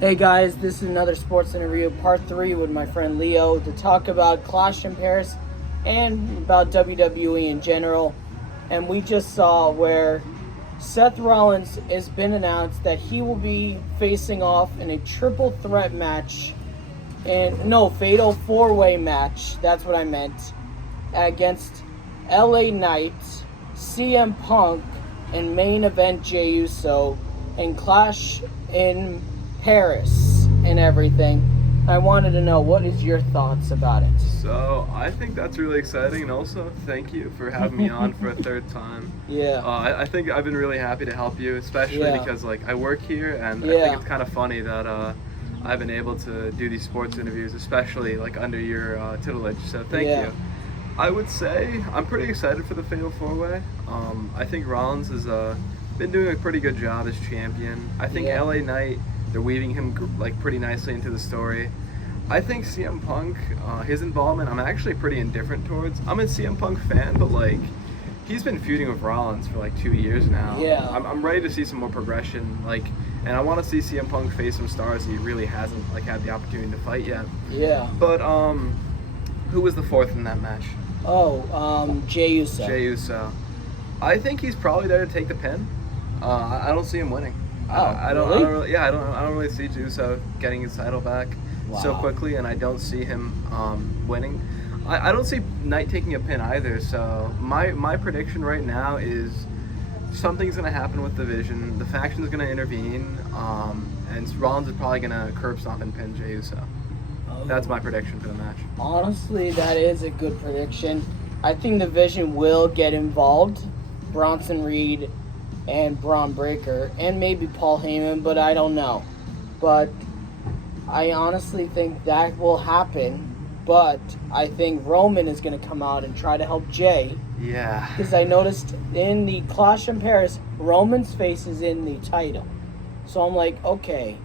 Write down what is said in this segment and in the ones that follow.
Hey guys, this is another sports interview, part 3 with my friend Leo to talk about Clash in Paris and about WWE in general. And we just saw where Seth Rollins has been announced that he will be facing off in a triple threat match, fatal 4-way match, that's what I meant, against LA Knight, CM Punk, and main event Jey Uso, and Clash in Paris and everything. I wanted to know, what is your thoughts about it? So I think that's really exciting, and also thank you for having me on for a third time. Yeah. I think I've been really happy to help you, especially because I work here, and I think it's kind of funny that I've been able to do these sports interviews, especially under your tutelage. So thank you. I would say I'm pretty excited for the Fatal 4-Way. I think Rollins has been doing a pretty good job as champion. I think LA Knight, they're weaving him pretty nicely into the story. I think CM Punk, his involvement, I'm actually pretty indifferent towards. I'm a CM Punk fan, but he's been feuding with Rollins for 2 years now. Yeah. I'm ready to see some more progression. And I want to see CM Punk face some stars he really hasn't had the opportunity to fight yet. Yeah. But who was the fourth in that match? Jey Uso. Jey Uso. I think he's probably there to take the pin. I don't see him winning. I don't really see Uso getting his title back so quickly, and I don't see him winning. I don't see Knight taking a pin either. So my prediction right now is something's gonna happen with the Division. The faction's gonna intervene, and Rollins is probably gonna curb stomp and pin Jey Uso. That's my prediction for the match. Honestly, that is a good prediction. I think the Division will get involved. Bronson Reed and Braun Breaker, and maybe Paul Heyman, but I don't know. But I honestly think that will happen, but I think Roman is going to come out and try to help Jey. Yeah. Because I noticed in the Clash in Paris, Roman's face is in the title. So I'm like, okay,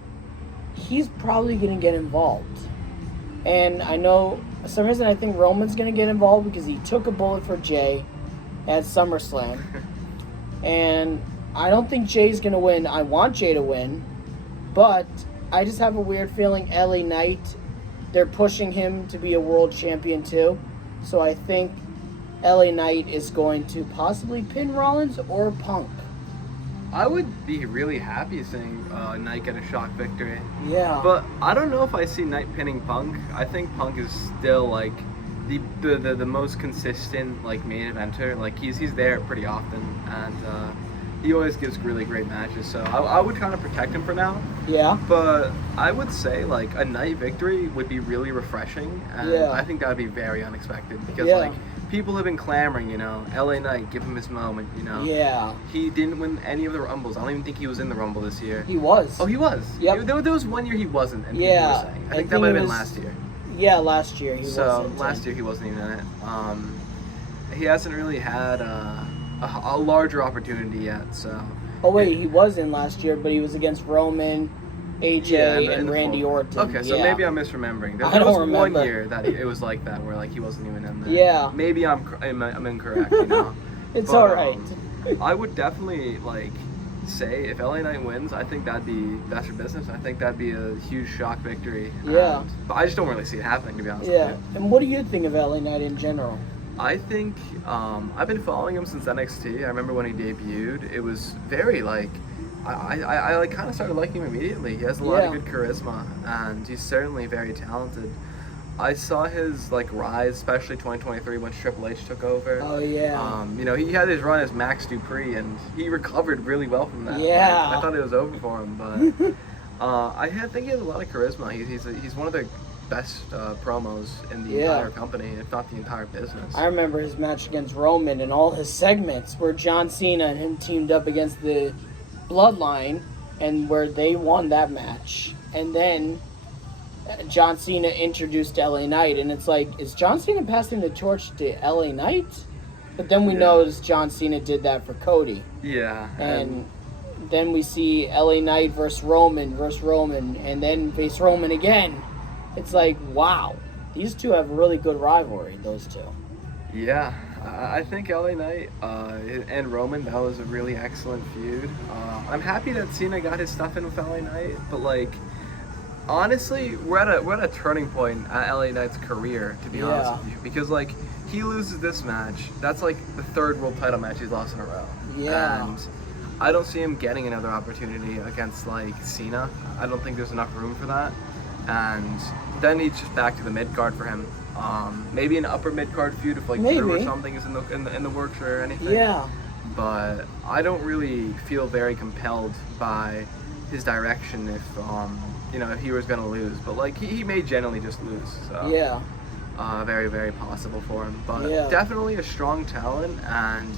he's probably going to get involved. And I know, for some reason, I think Roman's going to get involved because he took a bullet for Jey at SummerSlam. And I don't think Jey's going to win. I want Jey to win. But I just have a weird feeling LA Knight, they're pushing him to be a world champion too. So I think LA Knight is going to possibly pin Rollins or Punk. I would be really happy seeing Knight get a shock victory. Yeah. But I don't know if I see Knight pinning Punk. I think Punk is still the most consistent main eventer. He's there pretty often, and he always gives really great matches. So I would kind of protect him for now. Yeah. But I would say a Knight victory would be really refreshing, and I think that would be very unexpected because people have been clamoring, LA Knight, give him his moment, Yeah. He didn't win any of the Rumbles. I don't even think he was in the Rumble this year. He was. Oh, he was? Yep. There was 1 year he wasn't, and people were saying. I think that might have been last year. Yeah, last year he wasn't. So, last year he wasn't even in it. He hasn't really had a larger opportunity yet, so... Oh, wait, he was in last year, but he was against Roman, AJ, and Randy Orton. Okay, so maybe I'm misremembering. There was 1 year that it was like that, where he wasn't even in there. Yeah. Maybe I'm incorrect, It's alright. I would definitely, say if LA Knight wins, I think that's your business. I think that'd be a huge shock victory. Yeah. But I just don't really see it happening, to be honest with you. And what do you think of LA Knight in general? I think I've been following him since NXT. I remember when he debuted. It was very I kind of started liking him immediately. He has a lot of good charisma, and he's certainly very talented. I saw his rise, especially 2023 when Triple H took over. Oh yeah. He had his run as Max Dupree, and he recovered really well from that. Yeah. I thought it was over for him, but I think he has a lot of charisma. He's one of the best promos in the entire company, if not the entire business. I remember his match against Roman and all his segments where John Cena and him teamed up against the Bloodline, and where they won that match. And then John Cena introduced LA Knight, and it's is John Cena passing the torch to LA Knight? But then we noticed John Cena did that for Cody. Yeah. And then we see LA Knight versus Roman, and then face Roman again. It's wow, these two have really good rivalry, those two. Yeah, I think LA Knight and Roman, that was a really excellent feud. I'm happy that Cena got his stuff in with LA Knight, but Honestly, we're at a turning point at LA Knight's career, to be honest with you, because like he loses this match, that's like the third world title match he's lost in a row. Yeah. And I don't see him getting another opportunity against like Cena. I don't think there's enough room for that. And then he's just back to the mid card for him. Maybe an upper mid card feud if like Drew or something is in the works or anything. Yeah. But I don't really feel very compelled by his direction if if he was gonna lose. But like he may generally just lose. So yeah. Very, very possible for him. But yeah. definitely a strong talent, and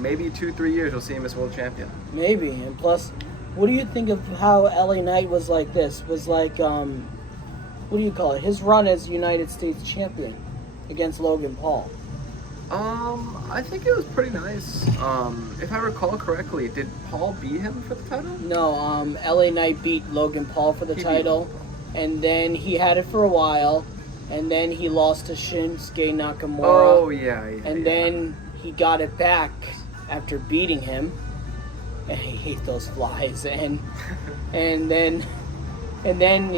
maybe 2-3 years we'll see him as world champion. Maybe. And plus, what do you think of how LA Knight was like this? Was like what do you call it? His run as United States champion against Logan Paul. I think it was pretty nice. If I recall correctly, did Paul beat him for the title? No, LA Knight beat Logan Paul for the title, and then he had it for a while, and then he lost to Shinsuke Nakamura. Oh, yeah. And then he got it back after beating him. I hate those flies. And then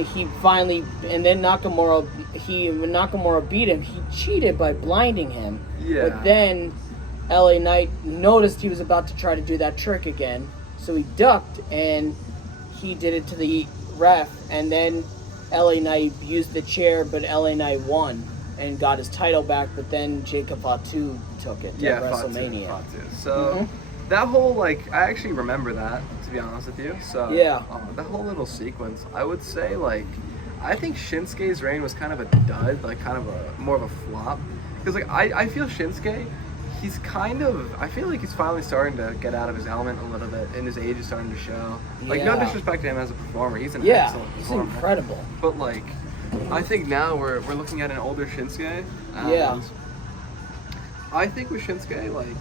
he finally, and then Nakamura, when Nakamura beat him, he cheated by blinding him. Yeah. But then LA Knight noticed he was about to try to do that trick again, so he ducked and he did it to the ref, and then LA Knight used the chair, but LA Knight won and got his title back, but then Jacob Fatu took it at WrestleMania. Fatu. So that whole, I actually remember that, to be honest with you. So yeah. That whole little sequence, I would say, I think Shinsuke's reign was kind of a dud, kind of more of a flop. Because, I feel Shinsuke, I feel like he's finally starting to get out of his element a little bit, and his age is starting to show. No disrespect to him as a performer, he's an excellent performer. He's incredible. But, I think now we're looking at an older Shinsuke. Yeah. I think with Shinsuke,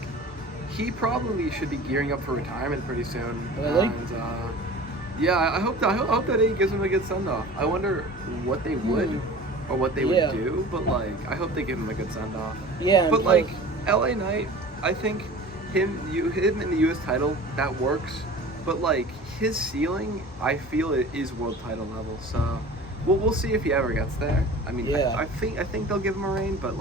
he probably should be gearing up for retirement pretty soon. Really? And, I hope that he gives him a good send-off. I wonder what they would or what they would do, but I hope they give him a good send-off. Yeah. But LA Knight, I think him in the US title, that works. But his ceiling, I feel it is world title level. So we'll see if he ever gets there. I mean, I think they'll give him a reign, but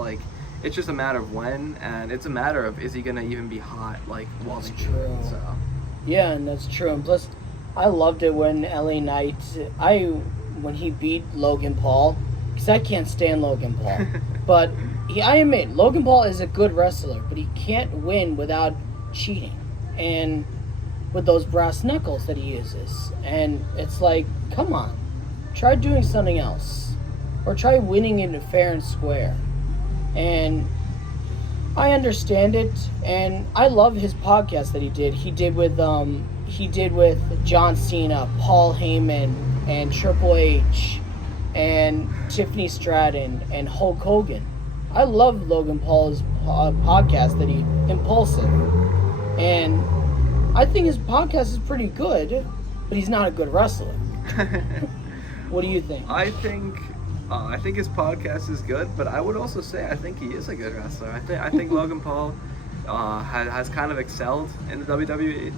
it's just a matter of when, and it's a matter of is he gonna even be hot while they do it. So yeah, and that's true. And plus, I loved it when LA Knight when he beat Logan Paul, because I can't stand Logan Paul, but I admit Logan Paul is a good wrestler, but he can't win without cheating and with those brass knuckles that he uses. And it's come on, try doing something else, or try winning it fair and square. And I understand it, and I love his podcast that he did. He did with John Cena, Paul Heyman, and Triple H, and Tiffany Stratton, and Hulk Hogan. I love Logan Paul's podcast that Impulsive, and I think his podcast is pretty good, but he's not a good wrestler. What do you think? I think his podcast is good, but I would also say I think he is a good wrestler. I think Logan Paul has kind of excelled in the WWE.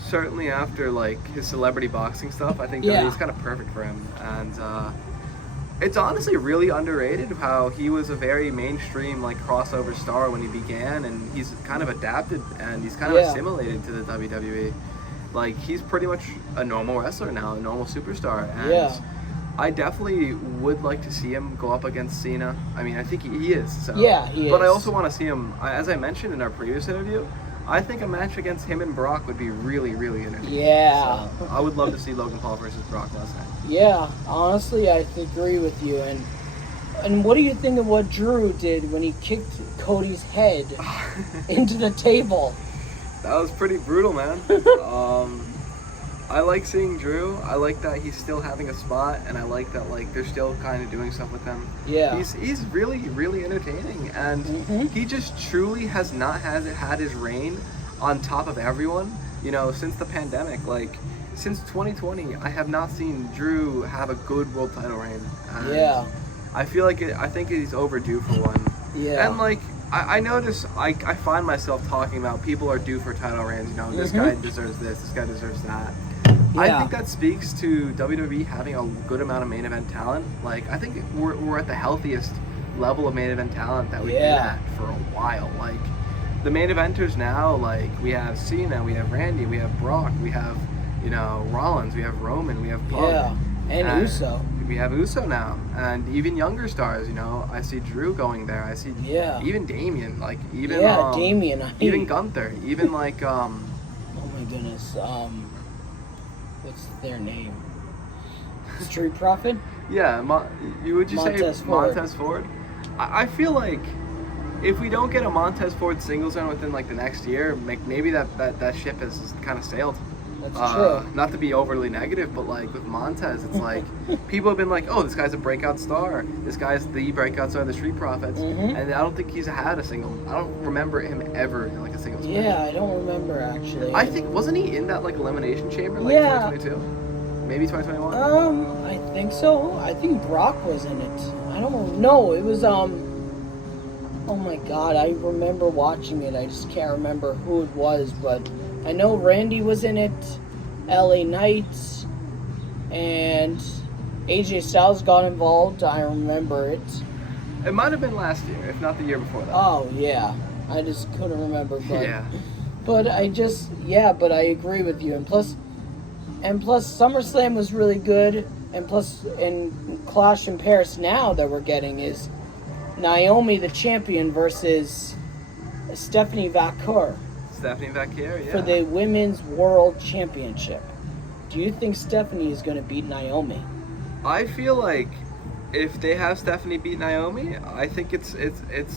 Certainly after his celebrity boxing stuff, I think WWE is kind of perfect for him. And it's honestly really underrated how he was a very mainstream crossover star when he began, and he's kind of adapted and he's kind of assimilated to the WWE. He's pretty much a normal wrestler now, a normal superstar. And I definitely would like to see him go up against Cena. I mean, I think he is. So. Yeah, he is. But I also want to see him, as I mentioned in our previous interview, I think a match against him and Brock would be really, really entertaining. Yeah. So I would love to see Logan Paul versus Brock Lesnar. Yeah, honestly, I agree with you. And what do you think of what Drew did when he kicked Cody's head into the table? That was pretty brutal, man. I like seeing Drew. I like that he's still having a spot, and I like that they're still kind of doing stuff with him. Yeah. He's really, really entertaining, and he just truly has not had his reign on top of everyone, since the pandemic. Since 2020, I have not seen Drew have a good world title reign. And I feel I think he's overdue for one. Yeah. And I notice I find myself talking about people are due for title reigns. This guy deserves this guy deserves that. I think that speaks to WWE having a good amount of main event talent. Like, I think we're at the healthiest level of main event talent that we've been at for a while. Like, the main eventers now, like, we have Cena, we have Randy, we have Brock, we have, Rollins, we have Roman, we have Punk. Yeah, and Uso. We have Uso now, and even younger stars, I see Drew going there. I see even Damien, like, even Damien. Even Gunther, even like oh my goodness, what's their name? Street Profit? Yeah, would you say Ford. Montez Ford? I feel like if we don't get a Montez Ford singles run within like the next year, maybe that ship has kind of sailed. That's true. Not to be overly negative, but like with Montez, it's like people have been like, "Oh, this guy's a breakout star. This guy's the breakout star of the Street Profits," and I don't think he's had a single. I don't remember him ever in like a singles match. Yeah, I don't remember actually. I think wasn't he in that like elimination chamber like 2022, maybe 2021? I think so. I think Brock was in it. I don't know. It was Oh my God, I remember watching it. I just can't remember who it was, but I know Randy was in it, LA Knight, and AJ Styles got involved. I remember it. It might have been last year, if not the year before that. Oh, yeah. I just couldn't remember. But, yeah. But but I agree with you. And plus SummerSlam was really good. And plus, in Clash in Paris now that we're getting is Naomi, the champion, versus Stephanie Vaquer. For the Women's World Championship. Do you think Stephanie is going to beat Naomi? I feel like if they have Stephanie beat Naomi, I think it's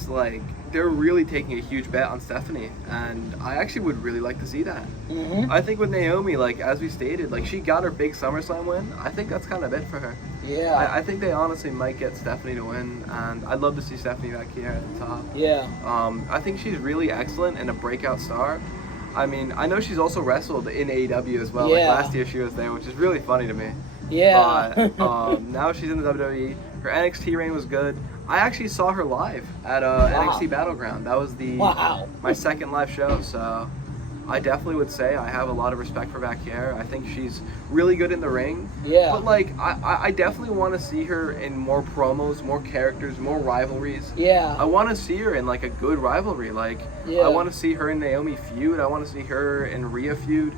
like they're really taking a huge bet on Stephanie, and I actually would really like to see that. Mm-hmm. I think with Naomi, like as we stated, like she got her big SummerSlam win. I think that's kind of it for her. Yeah. I think they honestly might get Stephanie to win, and I'd love to see Stephanie back here at the top. Yeah. I think she's really excellent and a breakout star. I mean, I know she's also wrestled in AEW as well. Yeah. Like last year she was there, which is really funny to me. Yeah. Now she's in the WWE. Her NXT reign was good. I actually saw her live at NXT Battleground. That was my second live show, so I definitely would say I have a lot of respect for Vaquer. I think she's really good in the ring. Yeah. But like I definitely want to see her in more promos, more characters, more rivalries. Yeah. I want to see her in like a good rivalry. Like I want to see her in Naomi feud. I want to see her in Rhea feud.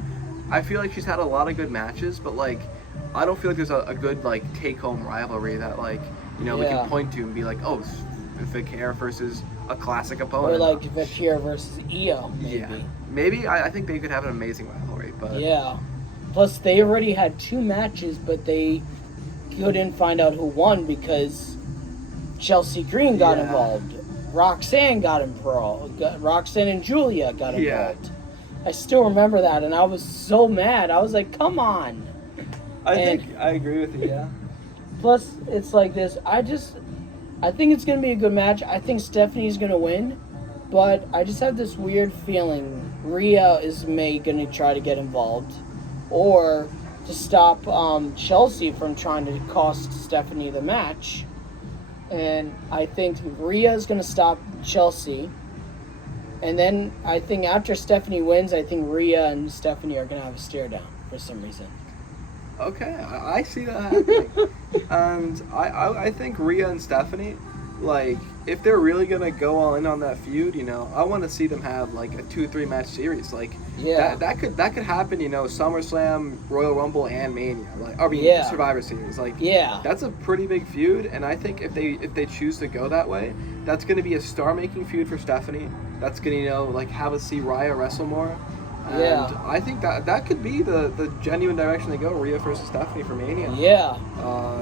I feel like she's had a lot of good matches, but like I don't feel like there's a good like take home rivalry that like we can point to and be like, oh, Vaquer versus a classic opponent. Or like Vaquer versus Io, maybe. Yeah. Maybe I think they could have an amazing rivalry, but yeah. Plus, they already had 2 matches, but they couldn't find out who won because Chelsea Green got involved. Roxanne Roxanne and Julia got involved. Yeah. I still remember that, and I was so mad. I was like, come on. I agree with you, yeah. Plus, it's like this. I think it's going to be a good match. I think Stephanie's going to win. But I just have this weird feeling Rhea is going to try to get involved. Or to stop Chelsea from trying to cost Stephanie the match. And I think Rhea is going to stop Chelsea. And then I think after Stephanie wins, I think Rhea and Stephanie are going to have a stare down for some reason. Okay, I see that happening. And I think Rhea and Stephanie, like, if they're really going to go all in on that feud, I want to see them have, like, a 2-3 match series. Like, that could happen, SummerSlam, Royal Rumble, and Mania. Survivor Series. Like, that's a pretty big feud, and I think if they choose to go that way, that's going to be a star-making feud for Stephanie. That's going to, have us see Rhea wrestle more. And I think that could be the genuine direction they go, Rhea versus Stephanie for Mania. Yeah.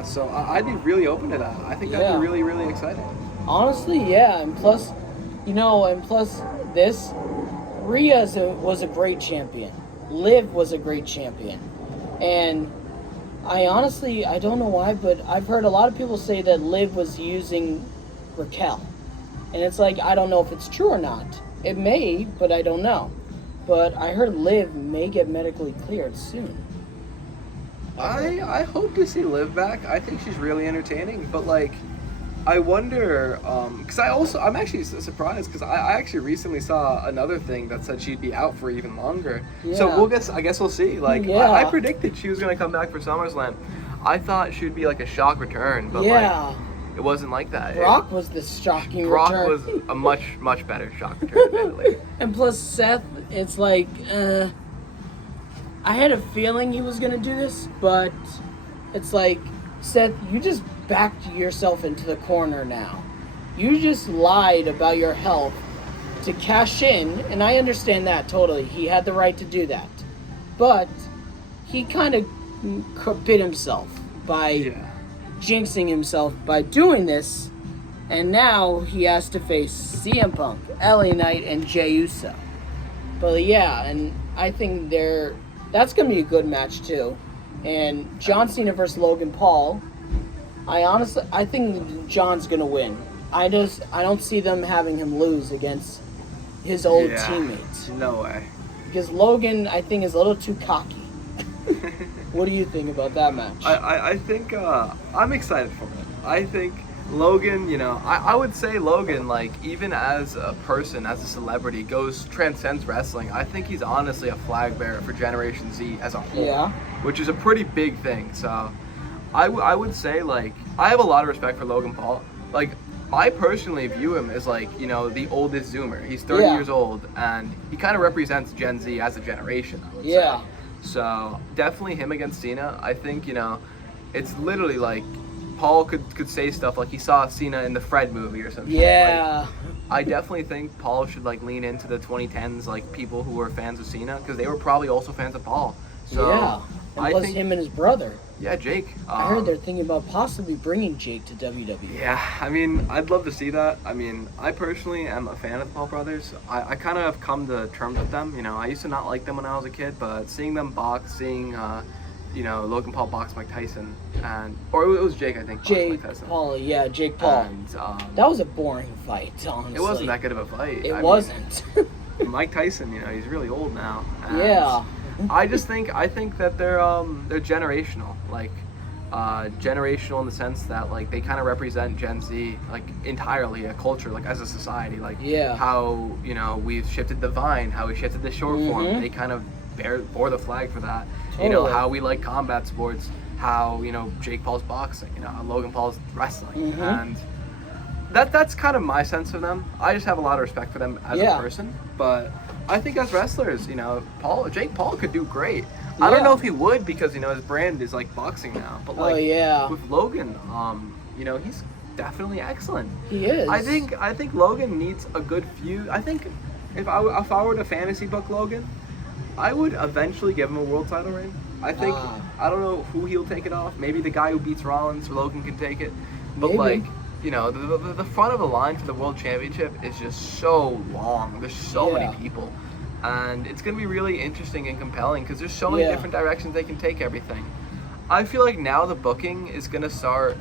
So I'd be really open to that. I think that'd be really, really exciting. Honestly, yeah. And plus, this, Rhea was a great champion. Liv was a great champion. And I don't know why, but I've heard a lot of people say that Liv was using Raquel. And it's like, I don't know if it's true or not. It may, but I don't know. But I heard Liv may get medically cleared soon. I hope to see Liv back. I think she's really entertaining. But, I wonder, because I'm actually surprised because I actually recently saw another thing that said she'd be out for even longer. Yeah. So I guess we'll see. Like, yeah. I predicted she was going to come back for SummerSlam. I thought she would be like a shock return, but like, it wasn't like that. Brock was the shocking Brock return. was a much better shock return, admittedly. And plus Seth, it's like, I had a feeling he was going to do this, but it's like, Seth, you just backed yourself into the corner now. You just lied about your health to cash in, and I understand that totally. He had the right to do that. But he kind of bit himself by jinxing himself by doing this, and now he has to face CM Punk, LA Knight, and Jey Uso. But yeah, and I think that's going to be a good match too. And John Cena versus Logan Paul, I think John's going to win. I don't see them having him lose against his old teammates. No way. Because Logan, I think, is a little too cocky. What do you think about that match? I think I'm excited for it. I think Logan, I would say Logan, like, even as a person, as a celebrity, transcends wrestling. I think he's honestly a flag bearer for Generation Z as a whole, which is a pretty big thing. So I would say, like, I have a lot of respect for Logan Paul. Like, I personally view him as, like, the oldest Zoomer. He's 30 years old, and he kind of represents Gen Z as a generation, I would say. So definitely him against Cena. I think, it's literally like Paul could say stuff like he saw Cena in the Fred movie or something. Like, I definitely think Paul should like lean into the 2010s like people who were fans of Cena because they were probably also fans of Paul. So and plus him and his brother. Yeah, Jake. I heard they're thinking about possibly bringing Jake to WWE. Yeah, I mean, I'd love to see that. I mean, I personally am a fan of the Paul brothers. I kind of have come to terms with them. I used to not like them when I was a kid, but seeing them box, seeing, Logan Paul box Mike Tyson, or it was Jake, I think. Jake Paul, Jake Paul. And, that was a boring fight, honestly. It wasn't that good of a fight. It wasn't. Mike Tyson, he's really old now. I think that they're generational, like generational in the sense that like they kind of represent Gen Z like entirely, a culture, like as a society, like how we've shifted the Vine, how we shifted the short form. They kind of bore the flag for that. Totally. How we like combat sports, how Jake Paul's boxing, how Logan Paul's wrestling, and that's kind of my sense of them. I just have a lot of respect for them as a person, but I think as wrestlers, Jake Paul could do great. I don't know if he would because his brand is like boxing now, but like with Logan, he's definitely excellent. He is. I think Logan needs a good feud. I think if I were to fantasy book Logan, I would eventually give him a world title reign. I think I don't know who he'll take it off. Maybe the guy who beats Rollins, Logan, can take it, but the front of the line for the World Championship is just so long. There's so many people. And it's going to be really interesting and compelling because there's so many different directions they can take everything. I feel like now the booking is going to start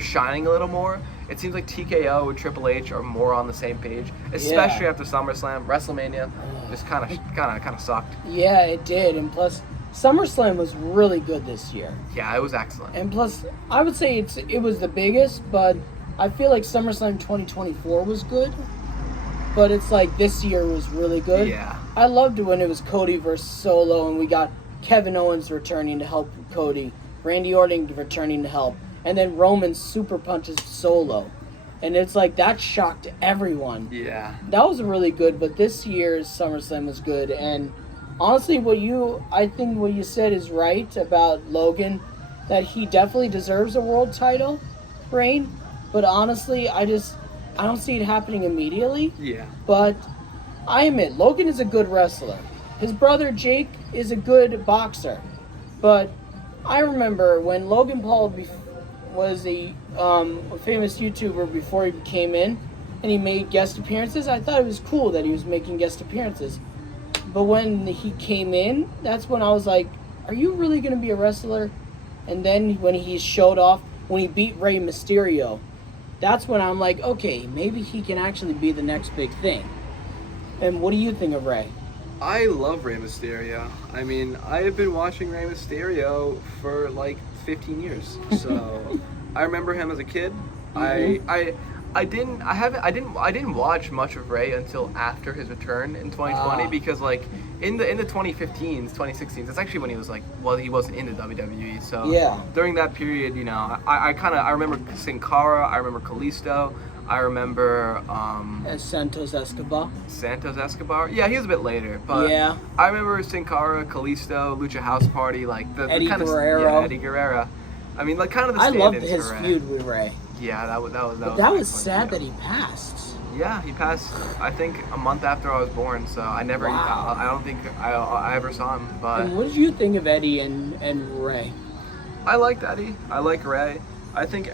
shining a little more. It seems like TKO and Triple H are more on the same page, especially after SummerSlam. WrestleMania just kind of sucked. Yeah, it did. And plus, SummerSlam was really good this year. Yeah, it was excellent. And plus, I would say it was the biggest, but I feel like SummerSlam 2024 was good. But it's like this year was really good. Yeah. I loved it when it was Cody versus Solo, and we got Kevin Owens returning to help Cody, Randy Orton returning to help, and then Roman super punches Solo. And it's like, that shocked everyone. Yeah. That was really good, but this year's SummerSlam was good. And honestly, I think what you said is right about Logan, that he definitely deserves a world title reign. But honestly, I don't see it happening immediately. Yeah. But I admit, Logan is a good wrestler. His brother Jake is a good boxer. But I remember when Logan Paul was a famous YouTuber before he came in, and he made guest appearances, I thought it was cool that he was making guest appearances. But when he came in, that's when I was like, are you really going to be a wrestler? And then when he showed off, when he beat Rey Mysterio, that's when I'm like, okay, maybe he can actually be the next big thing. And what do you think of Rey? I love Rey Mysterio. I mean, I have been watching Rey Mysterio for like 15 years. So I remember him as a kid. Mm-hmm. I didn't watch much of Rey until after his return in 2020 because like in the 2015s, 2016s, that's actually when he was like, well, he wasn't in the WWE. So during that period, you know, I remember Sin Cara, I remember Kalisto, I remember Santos Escobar. Yeah, he was a bit later, but I remember Sin Cara, Kalisto, Lucha House Party, like the kind Guerrero. Of Eddie Guerrero. I mean, like kind of the stand-ins I loved his feud with Rey. Yeah, that was sad that he passed. Yeah, he passed, I think, a month after I was born, so I never, I don't think I ever saw him, but... And what did you think of Eddie and Rey? I liked Eddie. I like Rey. I think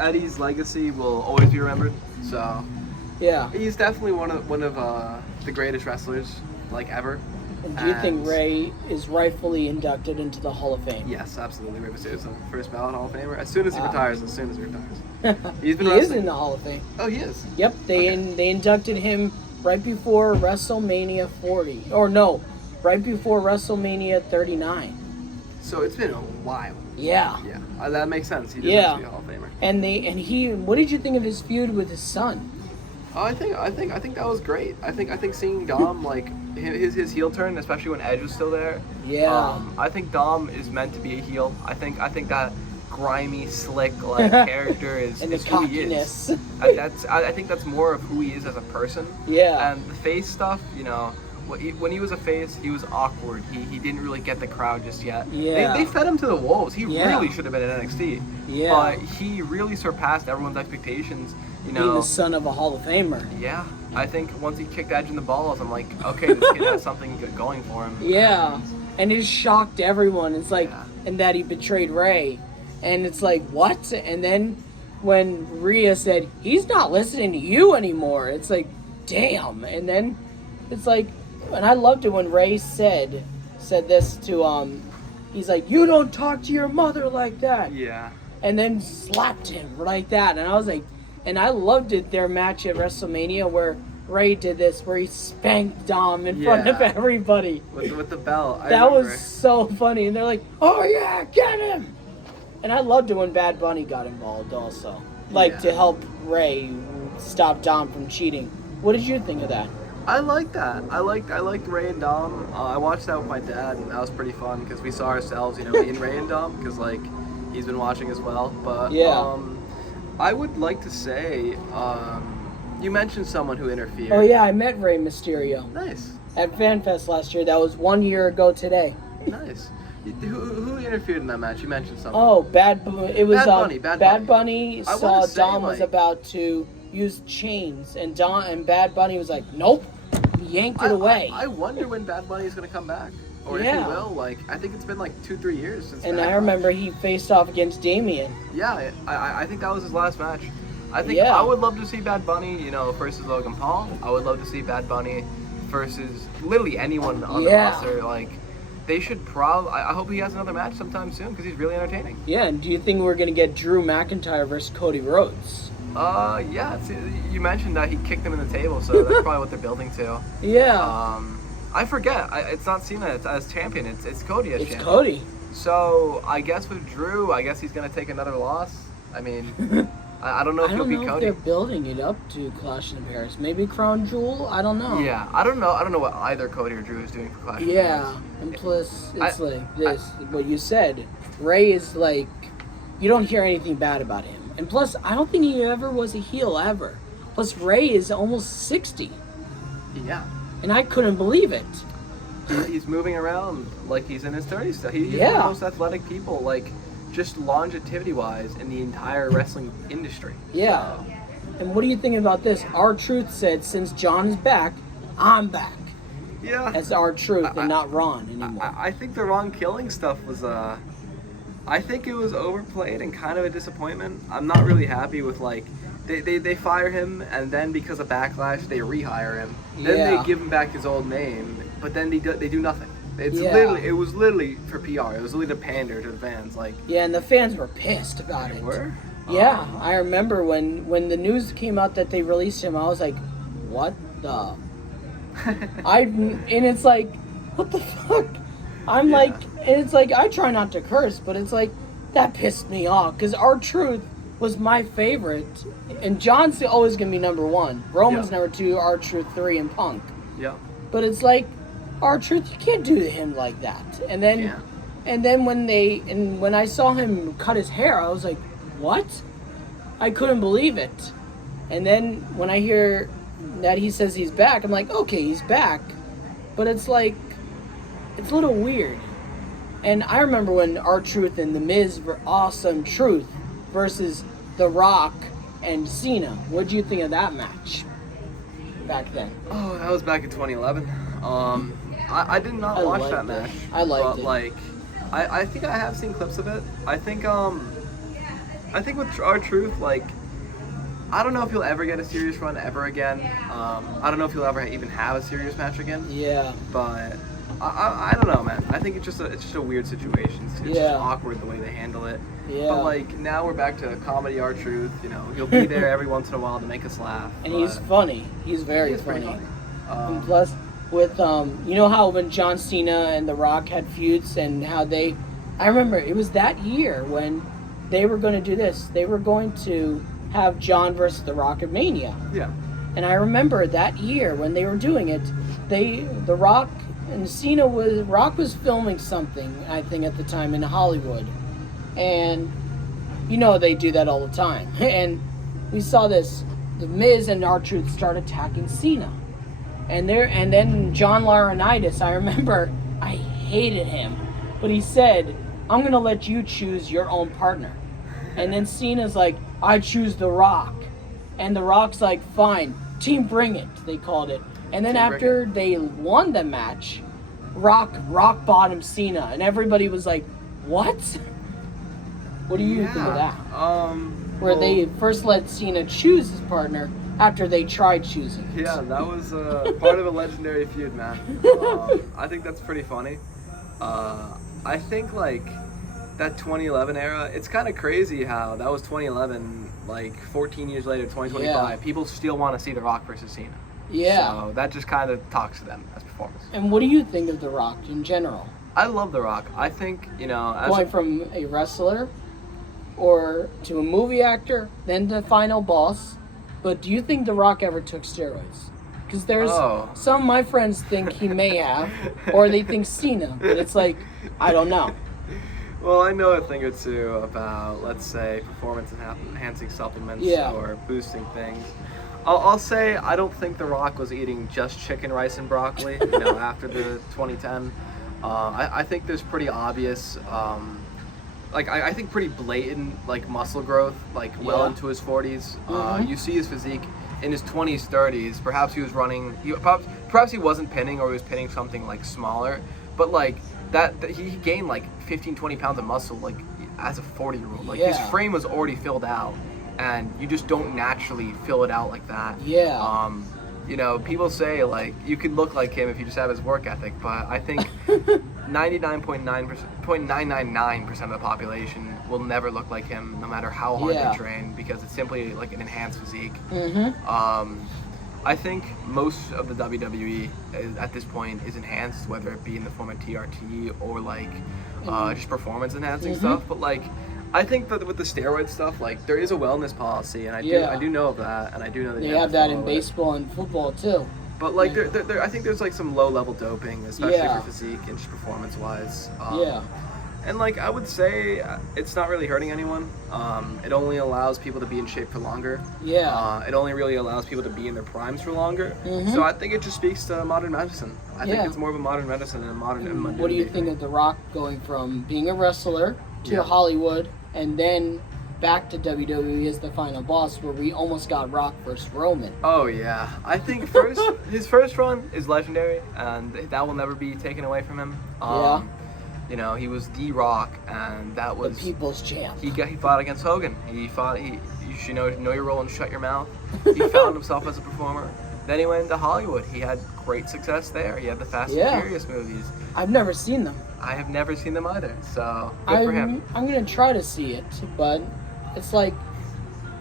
Eddie's legacy will always be remembered, so... Yeah. He's definitely one of the greatest wrestlers, like, ever. And do you think Rey is rightfully inducted into the Hall of Fame? Yes, absolutely. Rey Mysterio is the first ballot Hall of Famer. As soon as he retires. He's been he is in the Hall of Fame. Oh, he is? Yep. They inducted him right before WrestleMania 40. Or no, right before WrestleMania 39. So it's been a while. Yeah. Yeah. That makes sense. He deserves to be a Hall of Famer. And what did you think of his feud with his son? Oh, I think that was great. I think seeing Dom like his heel turn, especially when Edge was still there. Yeah. I think Dom is meant to be a heel. I think that grimy, slick like character is and is the who he is. I think that's more of who he is as a person. Yeah. And the face stuff, you know, when he was a face, he was awkward. He didn't really get the crowd just yet. Yeah. They fed him to the wolves. He really should have been in NXT. Yeah. But he really surpassed everyone's expectations. You know, being the son of a Hall of Famer. Yeah, I think once he kicked Edge in the balls, I'm like, okay, this kid has something good going for him. Yeah, and it shocked everyone. It's like, and that he betrayed Rey, and it's like, what? And then when Rhea said he's not listening to you anymore, it's like, damn. And then it's like, and I loved it when Rey said this to he's like, you don't talk to your mother like that. Yeah. And then slapped him like that, and I was like. And I loved it, their match at WrestleMania where Rey did this, where he spanked Dom in front of everybody. With the belt. That was so funny. And they're like, oh yeah, get him! And I loved it when Bad Bunny got involved also. Like, to help Rey stop Dom from cheating. What did you think of that? I like that. I liked Rey and Dom. I watched that with my dad, and that was pretty fun because we saw ourselves, you know, in Rey and Dom, because, like, he's been watching as well. But, I would like to say, you mentioned someone who interfered. Oh yeah, I met Rey Mysterio. Nice. At FanFest last year. That was 1 year ago today. Nice. Who interfered in that match? You mentioned someone. Oh, Bad Bunny. Bad Bunny I saw say, Dom was about to use chains, and Bad Bunny was like, nope. He yanked it away. I wonder when Bad Bunny is going to come back. Or if he will, like, I think it's been like 2-3 years since. And I remember he faced off against Damien. Yeah, I think that was his last match. I think I would love to see Bad Bunny, you know, versus Logan Paul. I would love to see Bad Bunny versus literally anyone on the roster. Like, they should probably. I hope he has another match sometime soon because he's really entertaining. Yeah, and do you think we're gonna get Drew McIntyre versus Cody Rhodes? Yeah. You mentioned that he kicked him in the table, so that's probably what they're building to. Yeah. I forget. It's not Cena as champion. It's Cody as champion. It's Cody. So I guess with Drew, I guess he's gonna take another loss. I mean, I don't know if he'll beat Cody. I don't know if they're building it up to Clash in Paris. Maybe Crown Jewel. I don't know. Yeah, I don't know. I don't know what either Cody or Drew is doing for Clash in Paris. Yeah, and plus it's like this. What you said, Rey is like, you don't hear anything bad about him. And plus, I don't think he ever was a heel ever. Plus, Rey is almost 60. Yeah. And I couldn't believe it. He's moving around like he's in his 30s still. He's one of the most athletic people, like, just longevity-wise, in the entire wrestling industry. Yeah. So. And what do you think about this? R-Truth said, since John is back, I'm back. Yeah. As R-Truth and not Ron anymore. I think the Ron killing stuff was, I think it was overplayed and kind of a disappointment. I'm not really happy with, like, They fire him, and then because of Backlash, they rehire him. Then they give him back his old name, but then they do nothing. It was literally for PR. It was literally to pander to the fans, like. Yeah, and the fans were pissed about it. They were? Yeah, I remember when the news came out that they released him. I was like, what the? And it's like, what the fuck? I'm like, and it's like I try not to curse, but it's like that pissed me off because R-Truth was my favorite. And John's always going to be number 1. Roman's number 2, R-Truth 3, and Punk. Yeah. But it's like, R-Truth, you can't do him like that. And then when I saw him cut his hair, I was like, what? I couldn't believe it. And then when I hear that he says he's back, I'm like, okay, he's back. But it's like, it's a little weird. And I remember when R-Truth and The Miz were Awesome Truth versus The Rock and Cena. What did you think of that match back then? Oh, that was back in 2011. I did not watch that match. I liked it. Like, I think I have seen clips of it. I think with R-Truth, like, I don't know if he'll ever get a serious run ever again. I don't know if he'll ever even have a serious match again. Yeah. But I don't know, man. I think it's just a weird situation. It's just awkward the way they handle it. Yeah. But like now we're back to comedy R-Truth. You know, he'll be there every once in a while to make us laugh. And he's funny. He's very funny. Funny. And plus, with you know how when John Cena and The Rock had feuds and how I remember it was that year when they were going to do this. They were going to have John versus The Rock at Mania. Yeah. And I remember that year when they were doing it, The Rock and Cena Rock was filming something, I think at the time in Hollywood. And you know they do that all the time. And we saw this, The Miz and R-Truth start attacking Cena. And then John Laurinaitis, I remember I hated him. But he said, I'm going to let you choose your own partner. And then Cena's like, I choose The Rock. And The Rock's like, fine, Team Bring It, they called it. And then after they won the match, Rock bottomed Cena. And everybody was like, what? What do you think of that? Where they first let Cena choose his partner after they tried choosing it. Yeah, that was part of a legendary feud, man. I think that's pretty funny. I think, like, that 2011 era, it's kind of crazy how that was 2011, like 14 years later, 2025, people still want to see The Rock versus Cena. Yeah. So that just kind of talks to them as performance. And what do you think of The Rock in general? I love The Rock. I think, you know... Going from a wrestler or to a movie actor, then the final boss. But do you think The Rock ever took steroids? Because there's some of my friends think he may have, or they think Cena. But it's like, I don't know. Well, I know a thing or two about, let's say, performance-enhancing supplements or boosting things. I'll say I don't think The Rock was eating just chicken, rice, and broccoli, you know, after the 2010. I think there's pretty obvious, I think pretty blatant, like, muscle growth, like, well into his 40s. You see his physique in his 20s, 30s. Perhaps he was running, perhaps he wasn't pinning or he was pinning something, like, smaller. But, like, he gained, like, 15, 20 pounds of muscle, like, as a 40-year-old. Like, his frame was already filled out. And you just don't naturally fill it out like that. Yeah. You know, people say, like, you could look like him if you just have his work ethic, but I think 99.999% of the population will never look like him, no matter how hard they train, because it's simply, like, an enhanced physique. I think most of the WWE at this point is enhanced, whether it be in the form of TRT or, like, just performance-enhancing stuff, but, like, I think that with the steroid stuff, like, there is a wellness policy, and I do know of that, and I do know that they have that in baseball and football too. But like, I think there's like some low-level doping, especially for physique and just performance-wise. And like, I would say it's not really hurting anyone. It only allows people to be in shape for longer. It only really allows people to be in their primes for longer. So I think it just speaks to modern medicine. I think it's more of a modern medicine and a modern. What do you think of The Rock going from being a wrestler to Hollywood? And then back to WWE as the final boss, where we almost got Rock versus Roman. Oh, yeah. I think his first run is legendary, and that will never be taken away from him. You know, he was The Rock, and that was... the people's champ. He fought against Hogan. You should know your role and shut your mouth. He found himself as a performer. Then he went into Hollywood. He had great success there. He had the Fast and Furious movies. I've never seen them. I have never seen them either, so good for him. I'm going to try to see it, but it's like,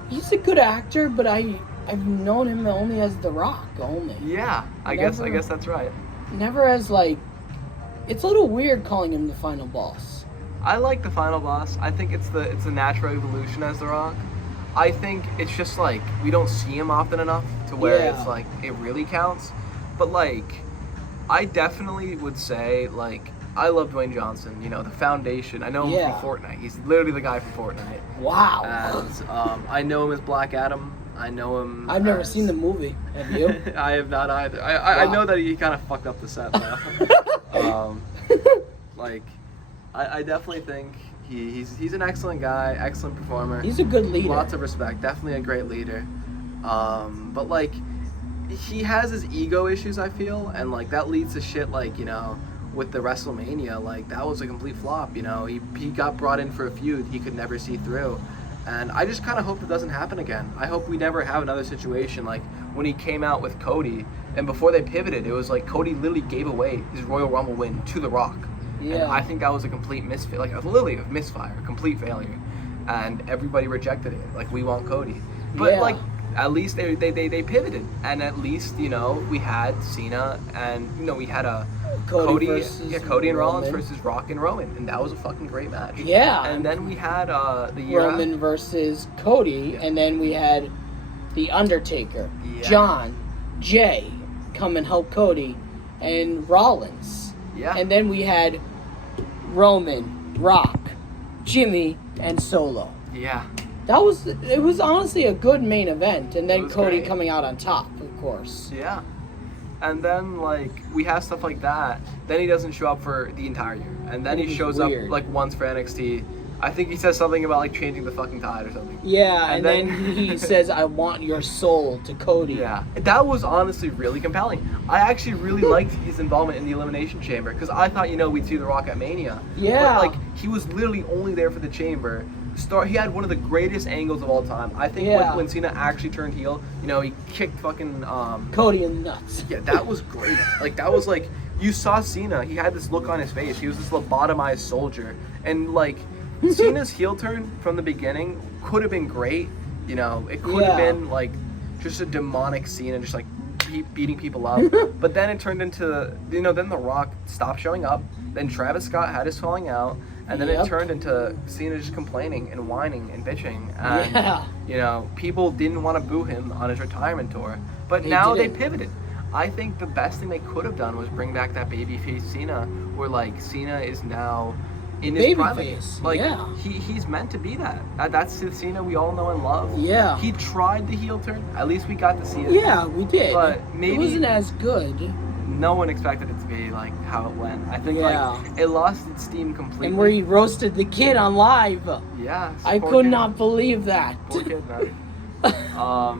he's a good actor, but I've known him only as The Rock, only. Yeah, I guess that's right. Never as, like, it's a little weird calling him the final boss. I like the final boss. I think it's the natural evolution as The Rock. I think it's just like we don't see him often enough to where it's like it really counts. But like, I definitely would say like I love Dwayne Johnson. You know, the foundation. I know him from Fortnite. He's literally the guy from Fortnite. Wow. And I know him as Black Adam. I know him. I've never seen the movie. Have you? I have not either. I know that he kind of fucked up the set though. Like, I definitely think he's an excellent guy, excellent performer. He's a good leader. Lots of respect. Definitely a great leader. But like, he has his ego issues, I feel, and like that leads to shit like, you know, with the WrestleMania, like that was a complete flop. You know, he got brought in for a feud he could never see through. And I just kind of hope it doesn't happen again. I hope we never have another situation like when he came out with Cody, and before they pivoted, it was like Cody literally gave away his Royal Rumble win to The Rock. Yeah. And I think that was a complete misfire, like literally a misfire, complete failure. And everybody rejected it. Like, we want Cody. But like, at least they pivoted. And at least, you know, we had Cena, and, you know, we had a Cody and Rollins versus Rock and Roman, and that was a fucking great match. Yeah. And then we had the year Roman versus Cody, and then we had The Undertaker, John, Jay come and help Cody, and Rollins. Yeah. And then we had Roman, Rock, Jimmy, and Solo. Yeah. It was honestly a good main event, and then Cody great. coming out on top, of course. Yeah. And then, like, we have stuff like that. Then he doesn't show up for the entire year. And then he shows up, like, once for NXT. I think he says something about, like, changing the fucking tide or something. Yeah, and then he says, I want your soul to Cody. Yeah. That was honestly really compelling. I actually really liked his involvement in the Elimination Chamber, because I thought, you know, we'd see The Rock at Mania. Yeah. But, like, he was literally only there for the Chamber. He had one of the greatest angles of all time. I think when Cena actually turned heel, you know, he kicked fucking Cody in the nuts. Yeah, that was great. Like, that was like, you saw Cena, he had this look on his face. He was this lobotomized soldier. And like, Cena's heel turn from the beginning could have been great. You know, it could have been like just a demonic Cena, just like beating people up. But then it turned into, you know, then The Rock stopped showing up. Then Travis Scott had his falling out. And then it turned into Cena just complaining and whining and bitching. And, you know, people didn't want to boo him on his retirement tour. But now they pivoted. I think the best thing they could have done was bring back that babyface Cena, where, like, Cena is now in his prime. Like, he's meant to be that. That's the Cena we all know and love. Yeah. He tried the heel turn. At least we got to see it. Yeah, we did. But maybe it wasn't as good. No one expected it to be like how it went. I think like it lost its steam completely. And where he roasted the kid on live. Yeah. I could not believe that. Poor kid, man.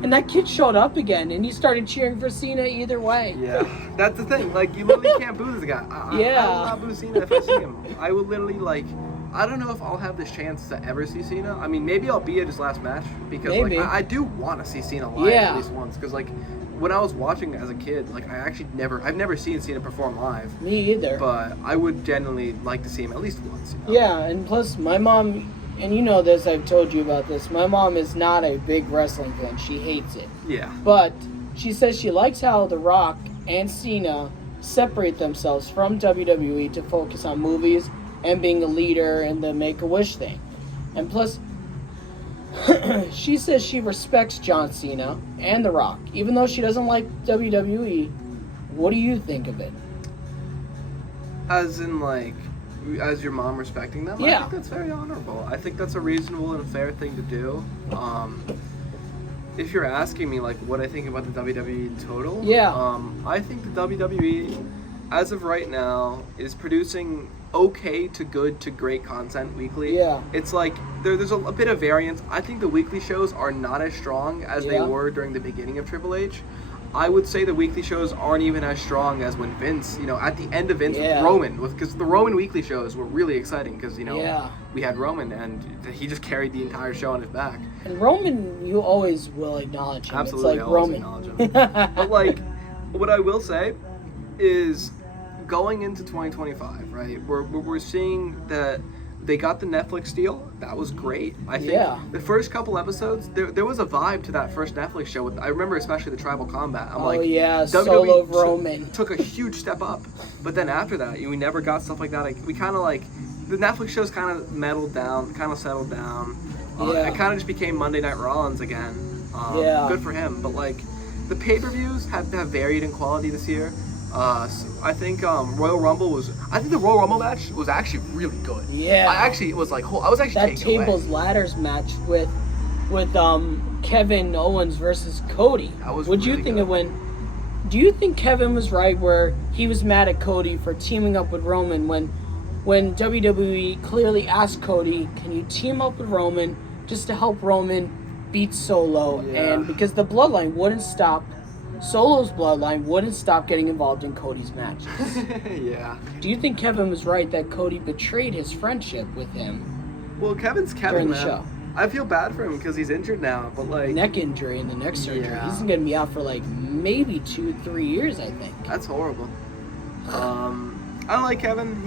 And that kid showed up again, and he started cheering for Cena either way. Yeah, that's the thing. Like, you literally can't boo this guy. I will not boo Cena if I see him. I will literally, like, I don't know if I'll have this chance to ever see Cena. I mean, maybe I'll be at his last match, because like I do want to see Cena live at least once, because like, when I was watching as a kid, like, I've never seen Cena perform live. Me either. But I would genuinely like to see him at least once. You know? Yeah, and plus my mom, and you know this, I've told you about this, my mom is not a big wrestling fan. She hates it. Yeah. But she says she likes how The Rock and Cena separate themselves from WWE to focus on movies and being a leader and the Make-A-Wish thing. And plus, she says she respects John Cena and The Rock, even though she doesn't like WWE. What do you think of it? As in, like, as your mom respecting them? Yeah. I think that's very honorable. I think that's a reasonable and fair thing to do. If you're asking me, like, what I think about the WWE in total, I think the WWE, as of right now, is producing okay to good to great content weekly. Yeah. It's like, there's a bit of variance. I think the weekly shows are not as strong as they were during the beginning of Triple H. I would say the weekly shows aren't even as strong as when Vince, you know, at the end of Vince with Roman, because the Roman weekly shows were really exciting, because, you know, we had Roman, and he just carried the entire show on his back. And Roman, you always will acknowledge him. Absolutely, it's like I'll always acknowledge him. But, like, what I will say is, going into 2025, right, we're seeing that they got the Netflix deal. That was great. I think the first couple episodes, there was a vibe to that first Netflix show. I remember especially the Tribal Combat. I'm like, Solo Roman took a huge step up. But then after that, we never got stuff like that. Like, we kind of like the Netflix shows kind of settled down. It kind of just became Monday Night Rollins again. Good for him. But like, the pay-per-views have varied in quality this year. So I think Royal Rumble I think the Royal Rumble match was actually really good. Yeah. I was actually that tables ladders match with Kevin Owens versus Cody. What do you think of do you think Kevin was right where he was mad at Cody for teaming up with Roman when WWE clearly asked Cody, can you team up with Roman just to help Roman beat Solo? Yeah. And because the bloodline wouldn't stop, Solo's bloodline wouldn't stop getting involved in Cody's matches. Yeah. Do you think Kevin was right that Cody betrayed his friendship with him? Well, Kevin's Kevin, during the show. I feel bad for him because he's injured now, but like neck injury and the neck surgery. Yeah. He's gonna be out for like maybe 2-3 years, I think. That's horrible. I like Kevin.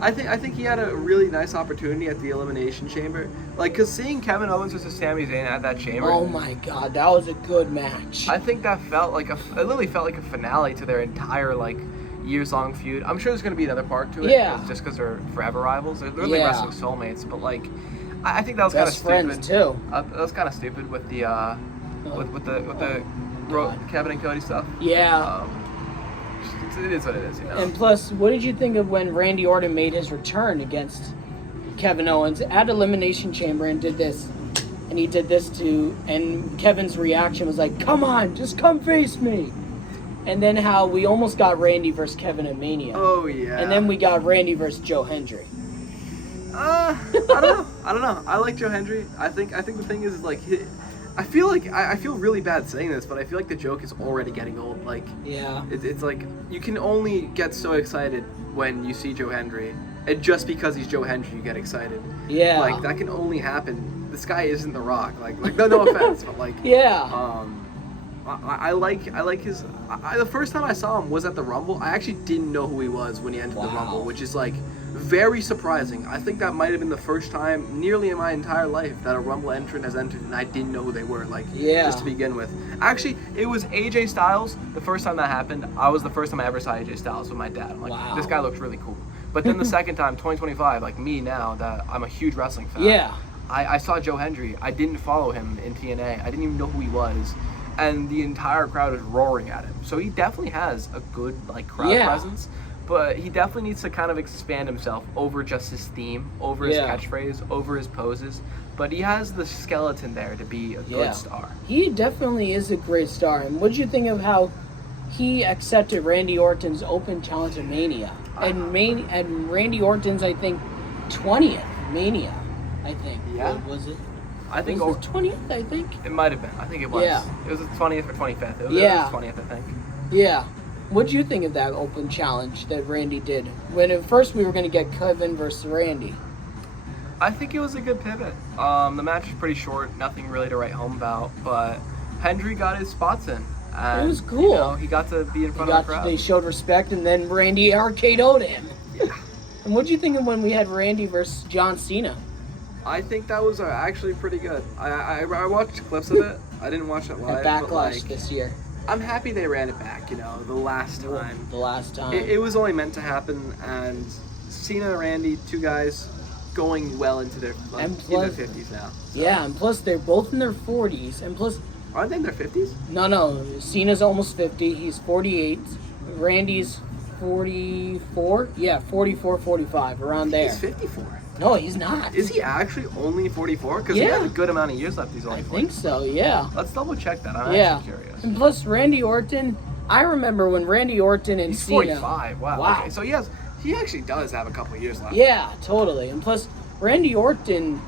I think he had a really nice opportunity at the Elimination Chamber. Like, cause seeing Kevin Owens versus Sami Zayn at that chamber. Oh my God, that was a good match. I think that it literally felt like a finale to their entire like years-long feud. I'm sure there's gonna be another part to it. Yeah. Just because they're forever rivals. They're really wrestling soulmates, but like. I think that was kind of stupid. Friends too. That was kind of stupid with the Kevin and Cody stuff. Yeah. It is what it is, you know. And plus, what did you think of when Randy Orton made his return against Kevin Owens at Elimination Chamber and did this? And he did this and Kevin's reaction was like, "Come on, just come face me." And then how we almost got Randy versus Kevin at Mania. Oh yeah. And then we got Randy versus Joe Hendry. I don't know. I like Joe Hendry. I think the thing is like, I feel really bad saying this, but I feel like the joke is already getting old. Like, yeah, it's like you can only get so excited when you see Joe Hendry, and just because he's Joe Hendry, you get excited. Yeah, like that can only happen. This guy isn't The Rock. Like no offense, but like yeah. I like his. The first time I saw him was at the Rumble. I actually didn't know who he was when he entered the Rumble, which is like very surprising. I think that might have been the first time nearly in my entire life that a Rumble entrant has entered and I didn't know who they were, like, just to begin with. Actually, it was AJ Styles. The first time that happened, I was the first time I ever saw AJ Styles with my dad. I'm like, this guy looks really cool. But then the second time, 2025, like me now, that I'm a huge wrestling fan, I saw Joe Hendry. I didn't follow him in TNA. I didn't even know who he was. And the entire crowd is roaring at him. So he definitely has a good like crowd presence. But he definitely needs to kind of expand himself over just his theme, over his catchphrase, over his poses. But he has the skeleton there to be a good star. He definitely is a great star. And what did you think of how he accepted Randy Orton's open challenge at Mania? And Randy Orton's, I think, 20th Mania, I think. Yeah. Was it? I think it was 20th, I think. It might have been. I think it was. Yeah. It was the 20th or 25th. It was the 20th, I think. Yeah. What do you think of that open challenge that Randy did? When at first we were going to get Kevin versus Randy. I think it was a good pivot. The match was pretty short, nothing really to write home about, but Hendry got his spots in. And, it was cool. You know, he got to be in front of the crowd. They showed respect, and then Randy RKO'd him. Yeah. And what do you think of when we had Randy versus John Cena? I think that was actually pretty good. I watched clips of it. I didn't watch it live. At Backlash this year. I'm happy they ran it back, you know, the last time. It was only meant to happen, and Cena and Randy, two guys going well into their, in their 50s now. So. Yeah, and plus they're both in their 40s, and plus... Aren't they in their 50s? No. Cena's almost 50. He's 48. Randy's 44? Yeah, 44, 45, around there. He's 54. No, he's not. Is he actually only 44? Because he has a good amount of years left. He's only 44. I think so, yeah. Let's double check that. I'm actually curious. And plus, Randy Orton, I remember when Randy Orton and Cena... He's 45. Wow. Okay. So he actually does have a couple of years left. Yeah, totally. And plus, Randy Orton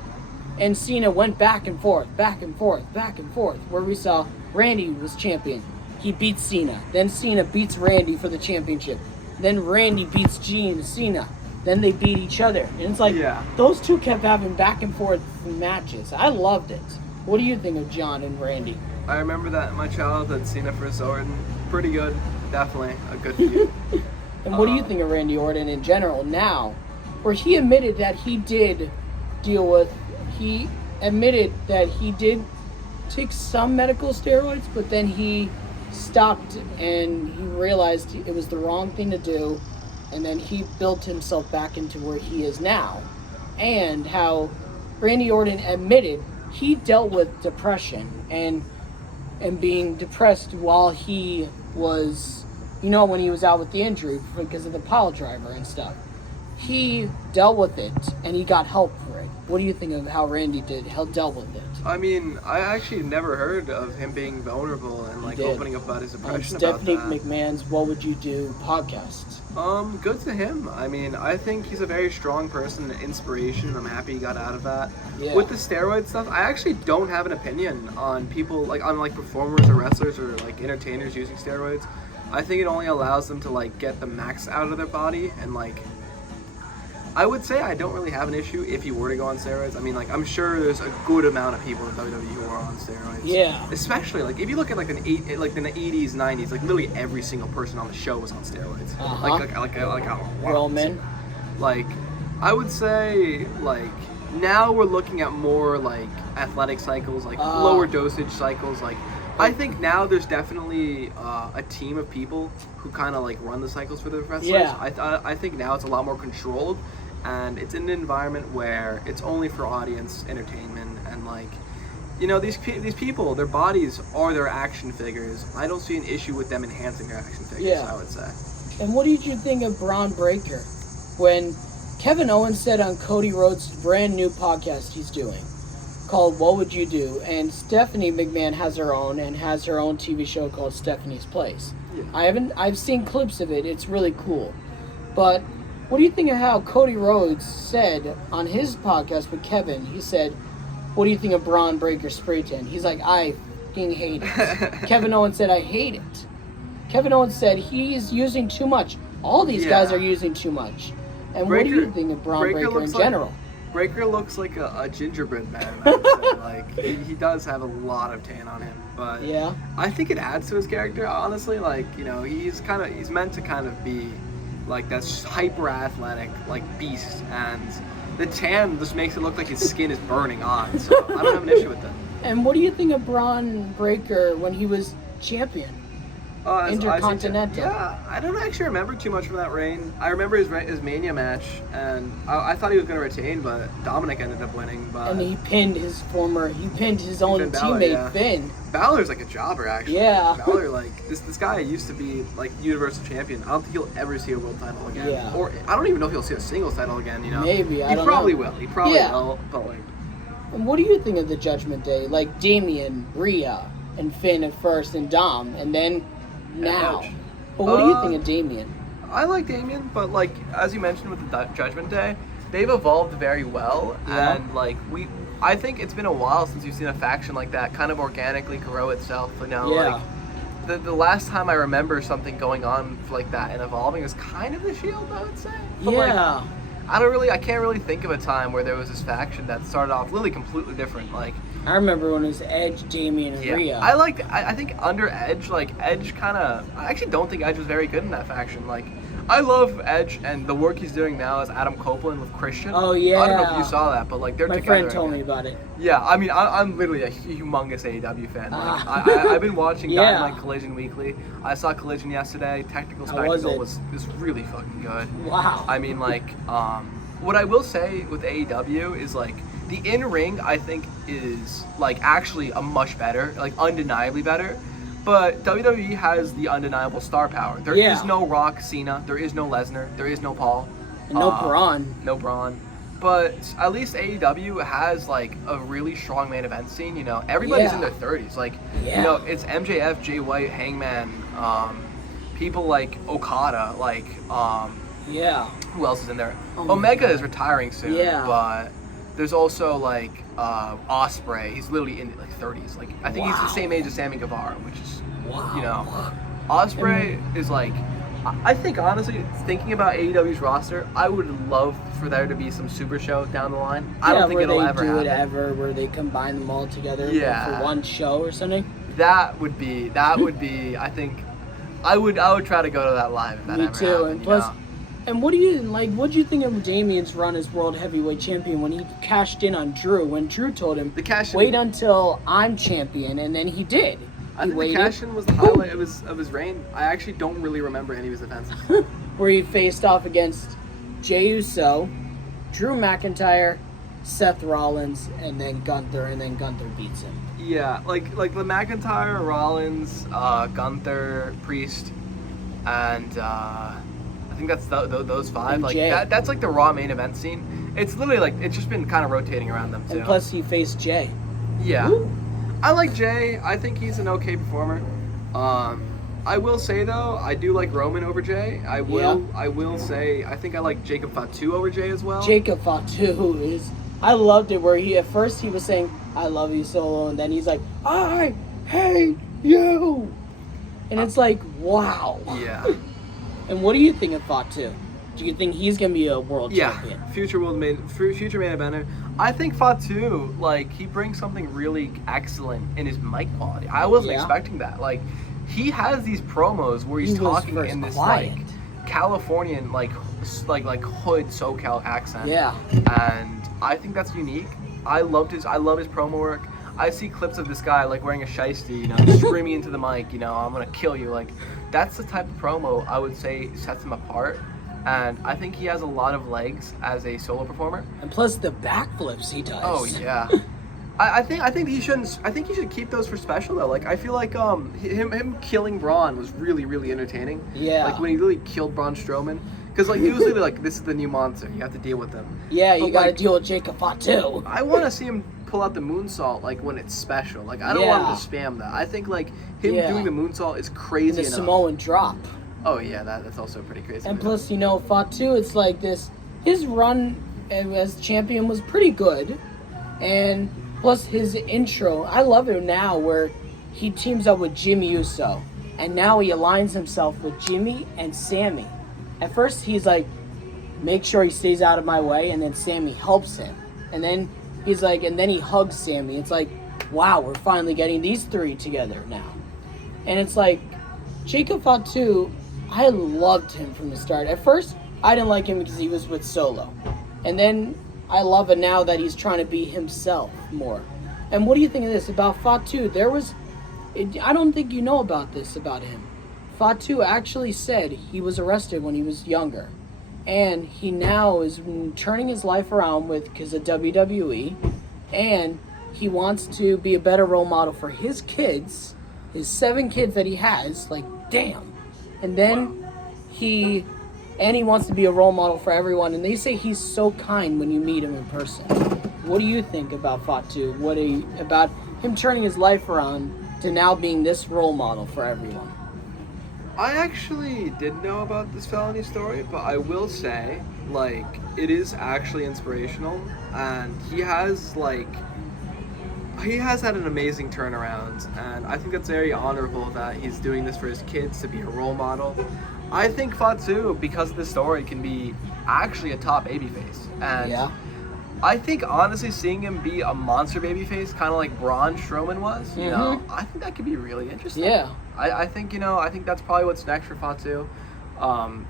and Cena went back and forth, where we saw Randy was champion. He beats Cena. Then Cena beats Randy for the championship. Then Randy beats Cena. Then they beat each other. And it's like, those two kept having back and forth matches. I loved it. What do you think of John and Randy? I remember that in my childhood, Cena versus Orton. Pretty good. Definitely a good feud. And what do you think of Randy Orton in general now? Where he admitted that he did take some medical steroids, but then he stopped and he realized it was the wrong thing to do. and then he built himself back into where he is now. And how Randy Orton admitted he dealt with depression and being depressed while he was, when he was out with the injury because of the pile driver and stuff. He dealt with it, and he got help for it. What do you think of how Randy dealt with it? I mean, I actually never heard of him being vulnerable and opening up about his depression. Stephanie McMahon's What Would You Do podcast. Good to him. I mean, I think he's a very strong person, an inspiration. I'm happy he got out of that. Yeah. With the steroid stuff, I actually don't have an opinion on people, on performers or wrestlers or entertainers using steroids. I think it only allows them to get the max out of their body, and I would say I don't really have an issue if you were to go on steroids. I mean, I'm sure there's a good amount of people in WWE who are on steroids. Yeah. Especially, if you look at, in the 80s, 90s, literally every single person on the show was on steroids. Roman. I would say, now we're looking at more, athletic cycles, lower dosage cycles, I think now there's definitely a team of people who kind of run the cycles for the wrestlers. Yeah. I think now it's a lot more controlled, and it's in an environment where it's only for audience entertainment, and these people, their bodies are their action figures. I don't see an issue with them enhancing their action figures. I would say. And what did you think of Braun Breaker when Kevin Owens said on Cody Rhodes' brand new podcast he's doing, called What Would You Do? And Stephanie McMahon has her own TV show called Stephanie's Place. Yeah. I've seen clips of it. It's really cool. But what do you think of how Cody Rhodes said on his podcast with Kevin, he said, what do you think of Braun Breaker's spray tan? He's like, I fucking hate it. Kevin Owens said, I hate it. Kevin Owens said he's using too much. All these guys are using too much. And Breaker, what do you think of Braun Breaker in general? Breaker looks like a gingerbread man. I would say. He does have a lot of tan on him, but I think it adds to his character. Honestly, he's meant to kind of be that hyper athletic beast, and the tan just makes it look like his skin is burning on. So I don't have an issue with that. And what do you think of Braun Breaker when he was champion? Intercontinental. I don't actually remember too much from that reign. I remember his Mania match, and I thought he was going to retain, but Dominic ended up winning. And he pinned his own teammate, Finn. Balor's a jobber, actually. Yeah. Balor, this guy used to be Universal Champion. I don't think he'll ever see a world title again. Yeah. Or I don't even know if he'll see a singles title again. Maybe. He probably will. He probably will. But And what do you think of the Judgment Day? Damien, Rhea, and Finn at first, and Dom, and then now. But what do you think of Damien? I like Damien, but as you mentioned with the Judgment Day, they've evolved very well, and I think it's been a while since you've seen a faction like that kind of organically grow itself. The last time I remember something going on like that and evolving was kind of the Shield, I would say. But I can't really think of a time where there was this faction that started off really completely different. I remember when it was Edge, Damien, and Rhea. I think under Edge, Edge kind of... I actually don't think Edge was very good in that faction. I love Edge, and the work he's doing now is Adam Copeland with Christian. Oh, yeah. I don't know if you saw that, but they're My together. friend told me about it. Yeah, I mean, I'm literally a humongous AEW fan. I've been watching Dynamite Collision weekly. I saw Collision yesterday. Technical Spectacle was really fucking good. Wow. I mean, what I will say with AEW is, the in-ring, I think, is, actually a much better, undeniably better. But WWE has the undeniable star power. There is no Rock, Cena. There is no Lesnar. There is no Paul. And no Braun. No Braun. But at least AEW has, a really strong main event scene. Everybody's in their 30s. It's MJF, Jay White, Hangman, people like Okada, who else is in there? Omega is retiring soon. Yeah. But there's also Ospreay. He's literally in 30s. I think he's the same age as Sammy Guevara, which is Ospreay is I think honestly, thinking about AEW's roster, I would love for there to be some super show down the line. I don't think it'll ever happen. Where they combine them all together for one show or something. That would be I think I would try to go to that live if that ever happened. And plus, and what do you think of Damien's run as World Heavyweight Champion when he cashed in on Drew? When Drew told him, wait until I'm champion, and then he did. I think the cash-in was the highlight of his reign. I actually don't really remember any of his defenses. where he faced off against Jey Uso, Drew McIntyre, Seth Rollins, and then Gunther beats him. Yeah, like the McIntyre, Rollins, Gunther, Priest, and I think that's those 5. And like Jay. that's like the Raw main event scene. It's literally like it's just been kind of rotating around them too. And plus, he faced Jay. Yeah, Ooh. I like Jay. I think he's an okay performer. I will say though, I do like Roman over Jay. I will say I think I like Jacob Fatu over Jay as well. Jacob Fatu is. I loved it where at first he was saying, "I love you, Solo," and then he's like, "I hate you," and it's like, wow. Yeah. And what do you think of Fatu? Do you think he's gonna be a world champion? Future main eventer. I think Fatu, like, he brings something really excellent in his mic quality. I wasn't expecting that. Like, he has these promos where he's talking in this like Californian like hood SoCal accent. Yeah. And I think that's unique. I love his promo work. I see clips of this guy like wearing a shiesty, screaming into the mic, I'm gonna kill you. Like, that's the type of promo I would say sets him apart. And I think he has a lot of legs as a solo performer. And plus the backflips he does. Oh yeah. I think he should keep those for special though. Like, I feel like him killing Braun was really, really entertaining. Yeah. Like when he really killed Braun Strowman. Because like it was literally like, this is the new monster. You have to deal with him. Yeah, you got to deal with Jacob Fatu. I want to see him pull out the moonsault like when it's special. Like, I don't want him to spam that. I think like him doing the moonsault is crazy. And the enough. Samoan drop. Oh yeah, that's also pretty crazy. And plus, Fatu, it's like this. His run as champion was pretty good, and plus his intro, I love it now where he teams up with Jimmy Uso, and now he aligns himself with Jimmy and Sami. At first, he's like, make sure he stays out of my way, and then Sami helps him, and then he's like, and then he hugs Sami. It's like, wow, we're finally getting these 3 together now, and it's like Jacob Fatu. I loved him from the start. At first, I didn't like him because he was with Solo. And then I love it now that he's trying to be himself more. And what do you think of this? About Fatu, I don't think you know about this about him. Fatu actually said he was arrested when he was younger. And he now is turning his life around because of WWE. And he wants to be a better role model for his kids, his 7 kids that he has. Like, damn. And then he wants to be a role model for everyone. And they say he's so kind when you meet him in person. What do you think about Fatu? About him turning his life around to now being this role model for everyone? I actually didn't know about this felony story, but I will say, like, it is actually inspirational. And he has had an amazing turnaround, and I think that's very honorable that he's doing this for his kids to be a role model. I think Fatu, because of this story, can be actually a top babyface. And I think, honestly, seeing him be a monster babyface, kind of like Braun Strowman was, I think that could be really interesting. Yeah. I think that's probably what's next for Fatu.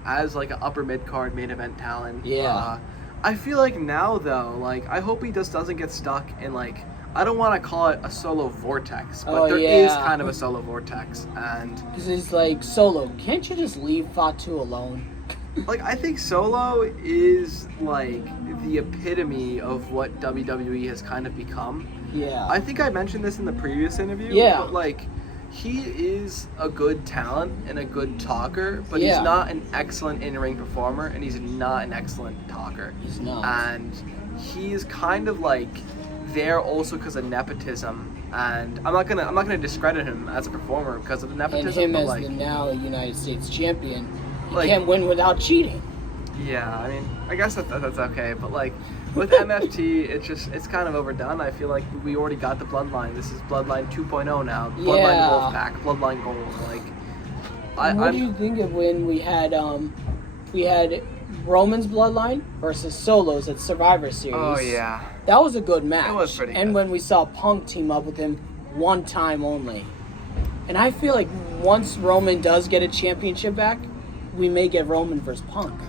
As like an upper mid-card main event talent. Yeah. I feel like now, though, like, I hope he just doesn't get stuck in, like, I don't want to call it a solo vortex, but there is kind of a solo vortex, and because it's like, Solo, can't you just leave Fatu alone? Like, I think Solo is like the epitome of what WWE has kind of become. Yeah. I think I mentioned this in the previous interview. Yeah. But like, he is a good talent and a good talker, but he's not an excellent in-ring performer, and he's not an excellent talker. He's not. And he's kind of like there also because of nepotism, and I'm not gonna discredit him as a performer because of the nepotism. And him as the now United States champion, he can't win without cheating. Yeah, I mean, I guess that's okay, but like with MFT, it's kind of overdone. I feel like we already got the Bloodline. This is Bloodline 2.0 now. Bloodline Wolfpack, Bloodline Gold. Like, what do you think of when we had Roman's Bloodline versus Solo's at Survivor Series? Oh yeah, that was a good match. It was pretty good. And when we saw Punk team up with him one time only, and I feel like once Roman does get a championship back, we may get Roman versus Punk.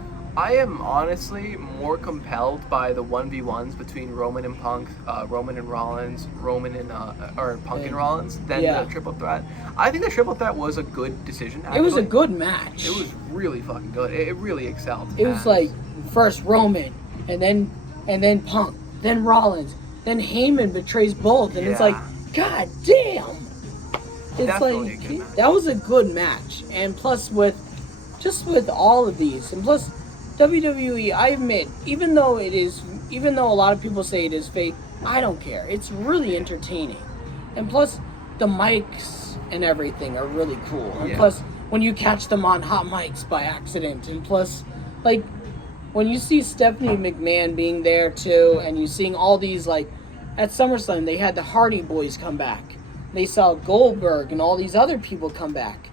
I am honestly more compelled by the 1v1s between Roman and Punk, Roman and Rollins, or Punk and Rollins than the triple threat. I think the triple threat was a good decision, actually. It was a good match. It was really fucking good. It really excelled. It was like first Roman, and then Punk, then Rollins, then Heyman betrays both, and it's like, god damn. It's Definitely like that was a good match, and plus with all of these, and plus WWE, I admit, even though a lot of people say it is fake, I don't care. It's really entertaining, and plus the mics and everything are really cool. And plus, when you catch them on hot mics by accident, and plus, like when you see Stephanie McMahon being there too, and you seeing all these, like at SummerSlam they had the Hardy Boys come back. They saw Goldberg and all these other people come back,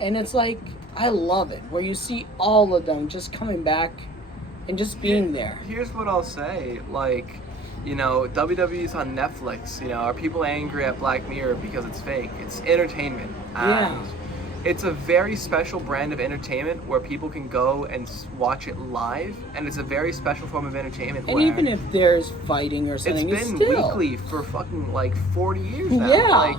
and it's like, I love it, where you see all of them just coming back and just being there. Here's what I'll say, like, you know, WWE's on Netflix, you know, are people angry at Black Mirror because it's fake? It's entertainment. And it's a very special brand of entertainment where people can go and watch it live, and it's a very special form of entertainment. And even if there's fighting or something, it's been weekly for fucking like 40 years now. Yeah.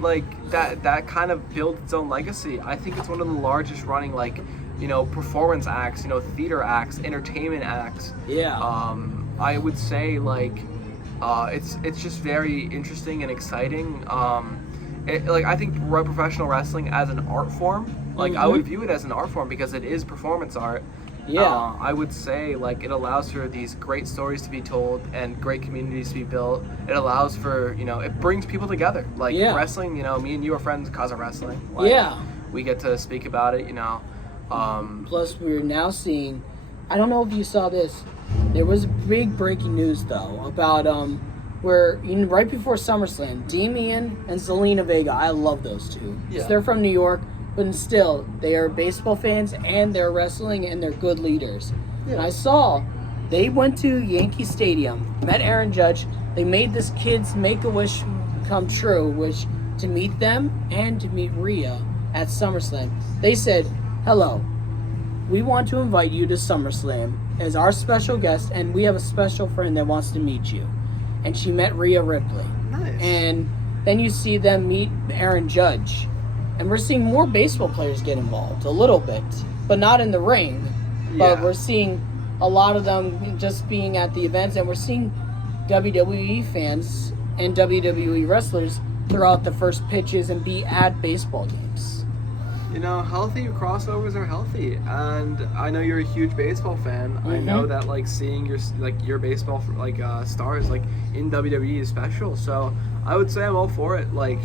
Like that kind of built its own legacy. I think it's one of the largest running, like, you know, performance acts, you know, theater acts, entertainment acts. Yeah. I would say, like, it's just very interesting and exciting. I think professional wrestling as an art form, like, I would view it as an art form because it is performance art. Yeah. I would say, like, it allows for these great stories to be told and great communities to be built. It allows for, you know, it brings people together. Like, wrestling, you know, me and you are friends because of wrestling. Like, we get to speak about it, you know. Plus, we're now seeing, I don't know if you saw this, there was big breaking news, though, about, where, right before SummerSlam, Damien and Zelina Vega, I love those two. Yeah. They're from New York. But still, they are baseball fans, and they're wrestling, and they're good leaders. Yeah. And I saw they went to Yankee Stadium, met Aaron Judge. They made this kid's Make-A-Wish come true, which to meet them and to meet Rhea at SummerSlam. They said, hello, we want to invite you to SummerSlam as our special guest, and we have a special friend that wants to meet you. And she met Rhea Ripley. Nice. And then you see them meet Aaron Judge. And we're seeing more baseball players get involved, a little bit, but not in the ring. But we're seeing a lot of them just being at the events, and we're seeing WWE fans and WWE wrestlers throw out the first pitches and be at baseball games. You know, healthy crossovers are healthy, and I know you're a huge baseball fan. I know that, like, seeing your baseball stars like in WWE is special. So I would say I'm all for it. Like,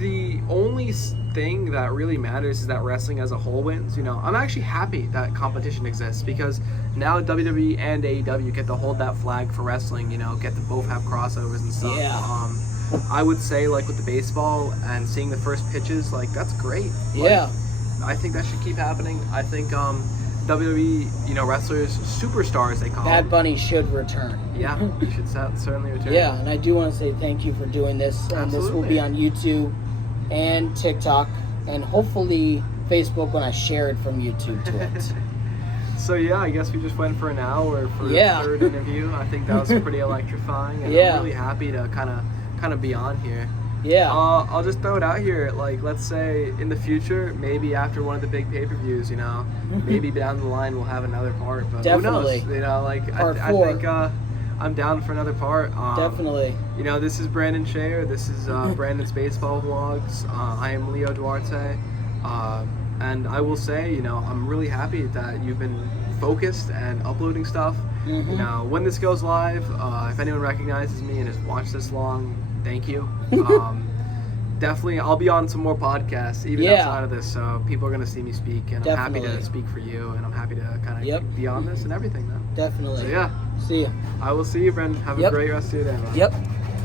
the only thing that really matters is that wrestling as a whole wins. You know, I'm actually happy that competition exists because now WWE and AEW get to hold that flag for wrestling. You know, get to both have crossovers and stuff. Yeah. I would say, like, with the baseball and seeing the first pitches, like, that's great. Yeah. I think that should keep happening. I think WWE, you know, wrestlers, superstars, they call Bad Bunny should return. Yeah, he should certainly return. Yeah, and I do want to say thank you for doing this. And Absolutely. This will be on YouTube and TikTok and hopefully Facebook when I share it from YouTube to it. So yeah, I guess we just went for an hour for the third interview. I think that was pretty electrifying, and I'm really happy to kind of be on here. Yeah. I'll just throw it out here. Like, let's say in the future, maybe after one of the big pay-per-views, you know, maybe down the line we'll have another part. But Definitely. who knows? You know, like, Part I think I'm down for another part. Definitely. You know, this is Brandon Shayer. This is Brandon's Baseball Vlogs. I am Leo Duarte. And I will say, you know, I'm really happy that you've been focused and uploading stuff. You know, when this goes live, if anyone recognizes me and has watched this long, thank you. Definitely, I'll be on some more podcasts, even outside of this, so people are going to see me speak, and I'm happy to speak for you, and I'm happy to kind of be on this and everything, though. Definitely. So, yeah. See ya. I will see you, Brendan. Have a great rest of your day, man. Yep.